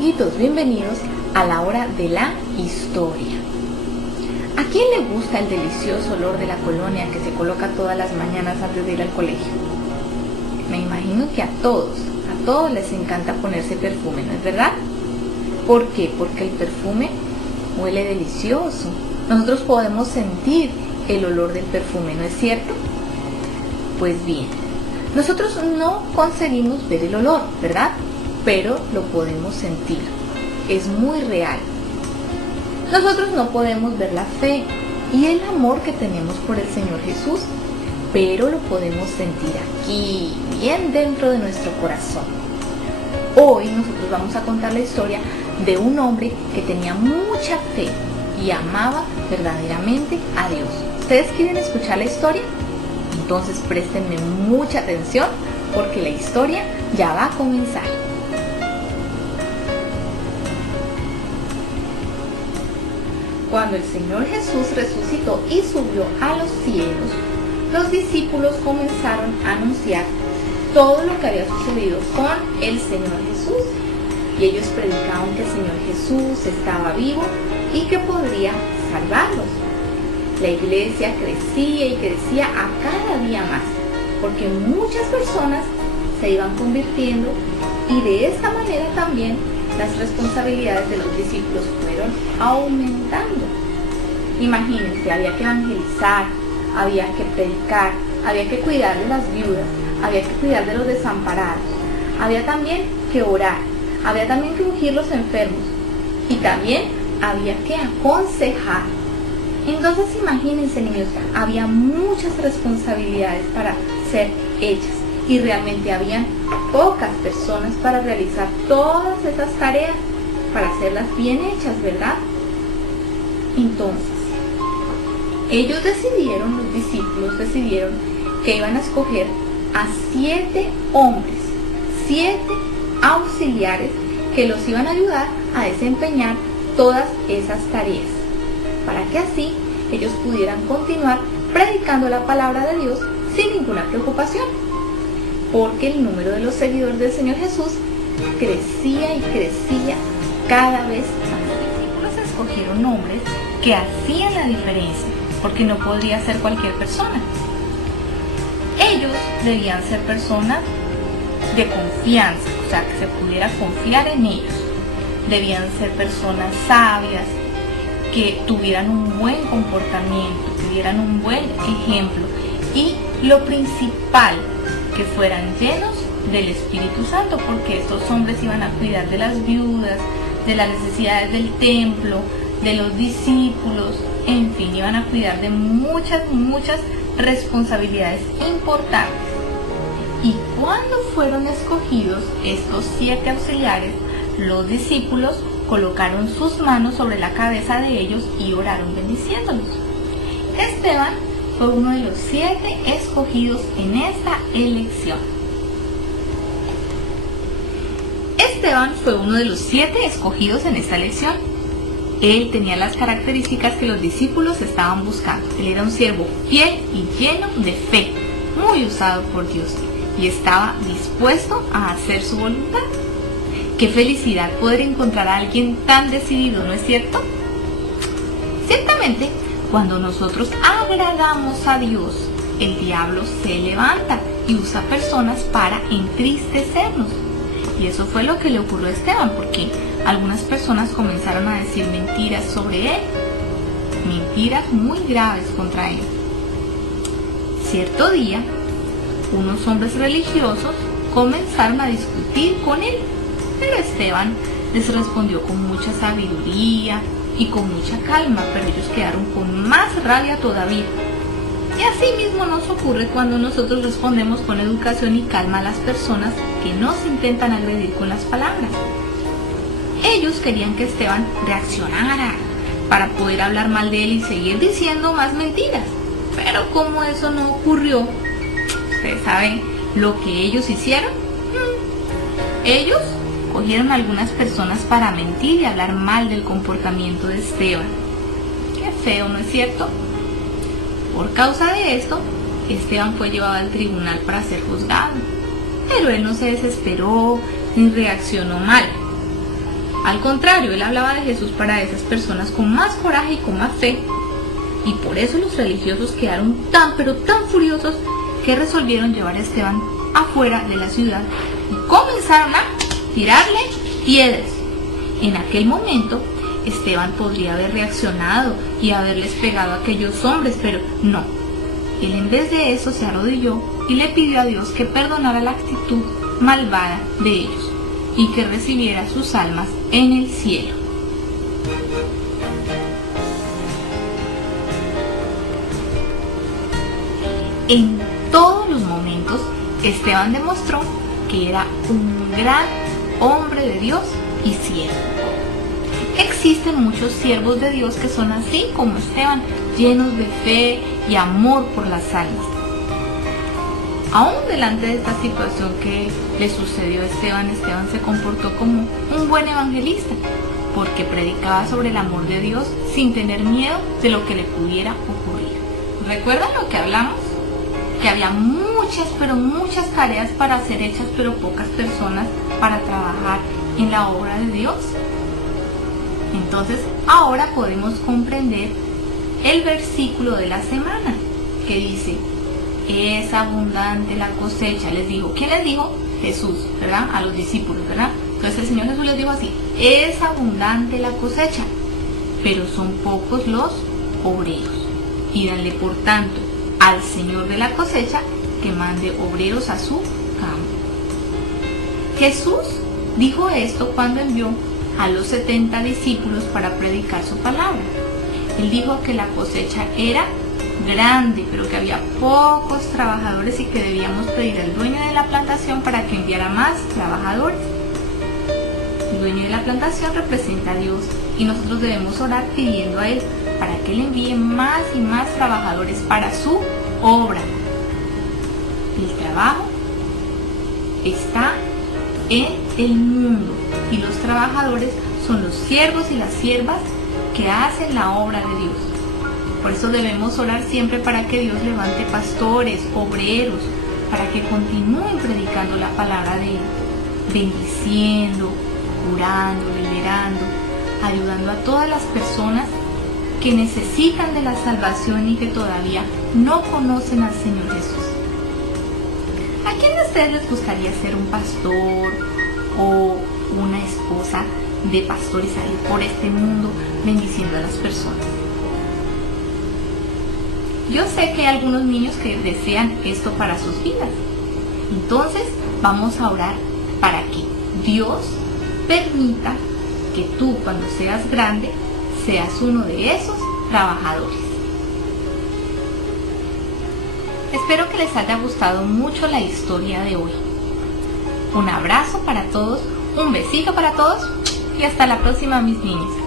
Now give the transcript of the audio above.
amiguitos, bienvenidos a la hora de la historia. ¿A quién le gusta el delicioso olor de la colonia que se coloca todas las mañanas antes de ir al colegio? Me imagino que a todos les encanta ponerse perfume, ¿no es verdad? ¿Por qué? Porque el perfume huele delicioso. Nosotros podemos sentir el olor del perfume, ¿no es cierto? Pues bien, nosotros no conseguimos ver el olor, ¿verdad? Pero lo podemos sentir. Es muy real. Nosotros no podemos ver la fe y el amor que tenemos por el Señor Jesús, pero lo podemos sentir aquí, bien dentro de nuestro corazón. Hoy nosotros vamos a contar la historia de un hombre que tenía mucha fe y amaba verdaderamente a Dios. ¿Ustedes quieren escuchar la historia? Entonces préstenme mucha atención porque la historia ya va a comenzar. Cuando el Señor Jesús resucitó y subió a los cielos, los discípulos comenzaron a anunciar todo lo que había sucedido con el Señor Jesús. Y ellos predicaban que el Señor Jesús estaba vivo y que podría salvarlos. La iglesia crecía y crecía a cada día más, porque muchas personas se iban convirtiendo y de esta manera también las responsabilidades de los discípulos fueron aumentando. Imagínense, había que evangelizar, había que predicar, había que cuidar de las viudas, había que cuidar de los desamparados, había también que orar, había también que ungir los enfermos y también había que aconsejar. Entonces imagínense, niños, había muchas responsabilidades para ser hechas y realmente habían pocas personas para realizar todas esas tareas, para hacerlas bien hechas, ¿verdad? Entonces, los discípulos decidieron que iban a escoger a 7 hombres, 7 auxiliares que los iban a ayudar a desempeñar todas esas tareas, para que así ellos pudieran continuar predicando la palabra de Dios sin ninguna preocupación, porque el número de los seguidores del Señor Jesús crecía y crecía cada vez más. Los discípulos escogieron hombres que hacían la diferencia, porque no podría ser cualquier persona. Ellos debían ser personas de confianza, o sea, que se pudiera confiar en ellos. Debían ser personas sabias, que tuvieran un buen comportamiento, que dieran un buen ejemplo y lo principal, que fueran llenos del Espíritu Santo, porque estos hombres iban a cuidar de las viudas, de las necesidades del templo, de los discípulos, en fin, iban a cuidar de muchas responsabilidades importantes. Y cuando fueron escogidos estos 7 auxiliares, los discípulos colocaron sus manos sobre la cabeza de ellos y oraron bendiciéndolos. Esteban fue uno de los 7 escogidos en esta elección. Esteban fue uno de los 7 escogidos en esta elección. Él tenía las características que los discípulos estaban buscando. Él era un siervo fiel y lleno de fe, muy usado por Dios, y estaba dispuesto a hacer su voluntad. Qué felicidad poder encontrar a alguien tan decidido, ¿no es cierto? Ciertamente, cuando nosotros agradamos a Dios, el diablo se levanta y usa personas para entristecernos. Y eso fue lo que le ocurrió a Esteban, porque algunas personas comenzaron a decir mentiras sobre él, mentiras muy graves contra él. Cierto día, unos hombres religiosos comenzaron a discutir con él, pero Esteban les respondió con mucha sabiduría y con mucha calma, pero ellos quedaron con más rabia todavía. Y así mismo nos ocurre cuando nosotros respondemos con educación y calma a las personas que nos intentan agredir con las palabras. Ellos querían que Esteban reaccionara para poder hablar mal de él y seguir diciendo más mentiras. Pero como eso no ocurrió, ustedes saben lo que ellos hicieron. Ellos cogieron a algunas personas para mentir y hablar mal del comportamiento de Esteban. Qué feo, ¿no es cierto? Por causa de esto, Esteban fue llevado al tribunal para ser juzgado. Pero él no se desesperó ni reaccionó mal. Al contrario, él hablaba de Jesús para esas personas con más coraje y con más fe. Y por eso los religiosos quedaron tan pero tan furiosos que resolvieron llevar a Esteban afuera de la ciudad y comenzaron a tirarle piedras. En aquel momento, Esteban podría haber reaccionado y haberles pegado a aquellos hombres, pero no. Él en vez de eso se arrodilló y le pidió a Dios que perdonara la actitud malvada de ellos y que recibiera sus almas en el cielo. En todos los momentos, Esteban demostró que era un gran hombre de Dios y siervo. Existen muchos siervos de Dios que son así como Esteban, llenos de fe y amor por las almas. Aún delante de esta situación que le sucedió a Esteban, Esteban se comportó como un buen evangelista, porque predicaba sobre el amor de Dios sin tener miedo de lo que le pudiera ocurrir. ¿Recuerdan lo que hablamos? Que había muchas, pero muchas tareas para ser hechas, pero pocas personas para trabajar en la obra de Dios. Entonces, ahora podemos comprender el versículo de la semana, que dice, es abundante la cosecha, les dijo. ¿Quién les dijo? Jesús, ¿verdad? A los discípulos, ¿verdad? Entonces el Señor Jesús les dijo así, es abundante la cosecha, pero son pocos los obreros. Pídanle, por tanto, al Señor de la cosecha que mande obreros a su campo. Jesús dijo esto cuando envió a los 70 discípulos para predicar su palabra. Él dijo que la cosecha era grande, pero que había pocos trabajadores y que debíamos pedir al dueño de la plantación para que enviara más trabajadores. El dueño de la plantación representa a Dios y nosotros debemos orar pidiendo a Él para que Él envíe más y más trabajadores para su obra. El trabajo está en el mundo y los trabajadores son los siervos y las siervas que hacen la obra de Dios. Por eso debemos orar siempre para que Dios levante pastores, obreros, para que continúen predicando la palabra de Él, bendiciendo, curando, liberando, ayudando a todas las personas que necesitan de la salvación y que todavía no conocen al Señor Jesús. ¿A quién de ustedes les gustaría ser un pastor o una esposa de pastor y salir por este mundo bendiciendo a las personas? Yo sé que hay algunos niños que desean esto para sus vidas. Entonces vamos a orar para que Dios permita que tú, cuando seas grande, seas uno de esos trabajadores. Espero que les haya gustado mucho la historia de hoy. Un abrazo para todos, un besito para todos y hasta la próxima, mis niños.